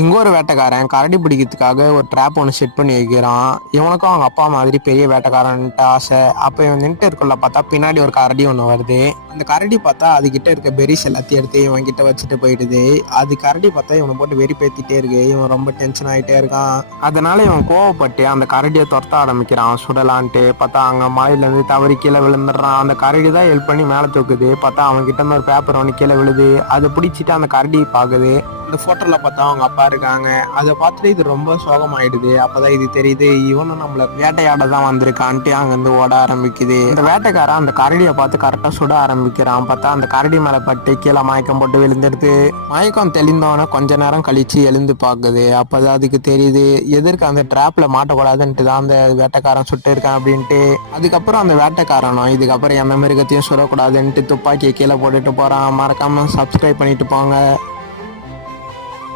இங்கே ஒரு வேட்டைக்காரன் கரடி பிடிக்கிறதுக்காக ஒரு ட்ராப் ஒன்று செட் பண்ணி வைக்கிறான். இவனுக்கும் அவங்க அப்பா மாதிரி பெரிய வேட்டைக்காரன்ட்டு ஆசை. அப்போ இவன் நின்று இருக்குள்ள பார்த்தா பின்னாடி ஒரு கரடி ஒன்று வருது. அந்த கரடி பார்த்தா அதுக்கிட்ட இருக்க பெரிஸ் எல்லாத்தையும் எடுத்து இவன் கிட்ட வச்சுட்டு போயிடுது. அது கரடி பார்த்தா இவனை போட்டு வெறி பேத்திட்டே இருக்கு. இவன் ரொம்ப டென்ஷன் ஆகிட்டே இருக்கான். அதனால இவன் கோவப்பட்டு அந்த கரடியை துரத்த ஆரம்பிக்கிறான். சுடலான்ட்டு பார்த்தா அங்கே மலையிலேருந்து தவறி கீழே விழுந்துடுறான். அந்த கரடி தான் ஹெல்ப் பண்ணி மேலே தூக்குது. பார்த்தா அவன் கிட்ட இருந்து ஒரு பேப்பர் ஒன்று கீழே விழுது. அதை பிடிச்சிட்டு அந்த கரடி பார்க்குது. இந்த ஃபோட்டோவில் பார்த்தா அவங்க அப்பா இருக்காங்க. அதை பார்த்துட்டு இது ரொம்ப சோகமாயிடுது. அப்போதான் இது தெரியுது இவனும் நம்மள வேட்டையாட தான் வந்திருக்கான்ட்டு அங்கேருந்து ஓட ஆரம்பிக்குது. இந்த வேட்டைக்காரன் அந்த கரடியை பார்த்து கரெக்டாக சுட ஆரம்பிக்கிறான். பார்த்தா அந்த கரடி மேலே பட்டு கீழே மயக்கம் போட்டு விழுந்துடுது. மயக்கம் தெளிந்தவன கொஞ்ச நேரம் கழிச்சு எழுந்து பார்க்குது. அப்போதான் அதுக்கு தெரியுது எதிர்க்க அந்த ட்ராப்பில் மாட்டக்கூடாதுன்ட்டு தான் அந்த வேட்டைக்காரன் சுட்டு இருக்கான் அப்படின்ட்டு. அதுக்கப்புறம் அந்த வேட்டைக்காரனும் இதுக்கப்புறம் எந்த மிருகத்தையும் சுடக்கூடாதுன்ட்டு துப்பாக்கியை கீழே போட்டுட்டு போகிறான் மறக்காமல் சப்ஸ்கிரைப் பண்ணிட்டு போங்க.